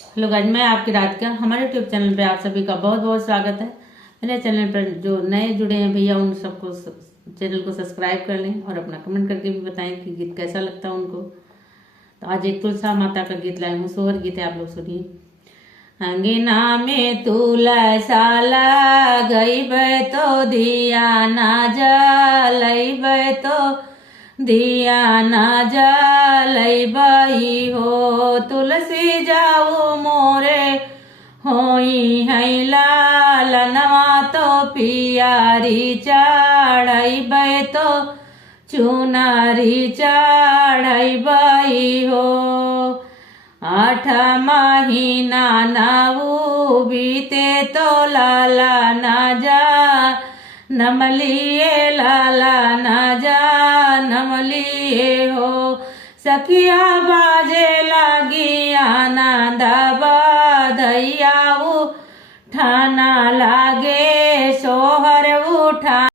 Hello guys, मैं आपकी राधिका। हमारे यूट्यूब चैनल पे आप सभी का बहुत बहुत स्वागत है। मेरे चैनल पर जो नए जुड़े हैं भैया, उन सबको चैनल को सब्सक्राइब कर लें और अपना कमेंट करके भी बताएं कि गीत कैसा लगता है उनको। तो आज एक तुलसा माता का गीत लाई हूँ, सोहर गीत है, आप लोग सुनिए। अंगना में तुलसा लगइबै तो दिया ना जलइबै तो दिया ना जलइबै हो। तुलसी जाऊ मोरे होई है लालनवा तो पियारी चढ़इबै तो चुनारी चढ़इबै हो। 8 महीना नाऊ बीते तो लाला ना जा नमलिए लाला ना जा नमलिए हो। सखिया बाजे लागी आनंद बधैयाऊ ठाना लागे सोह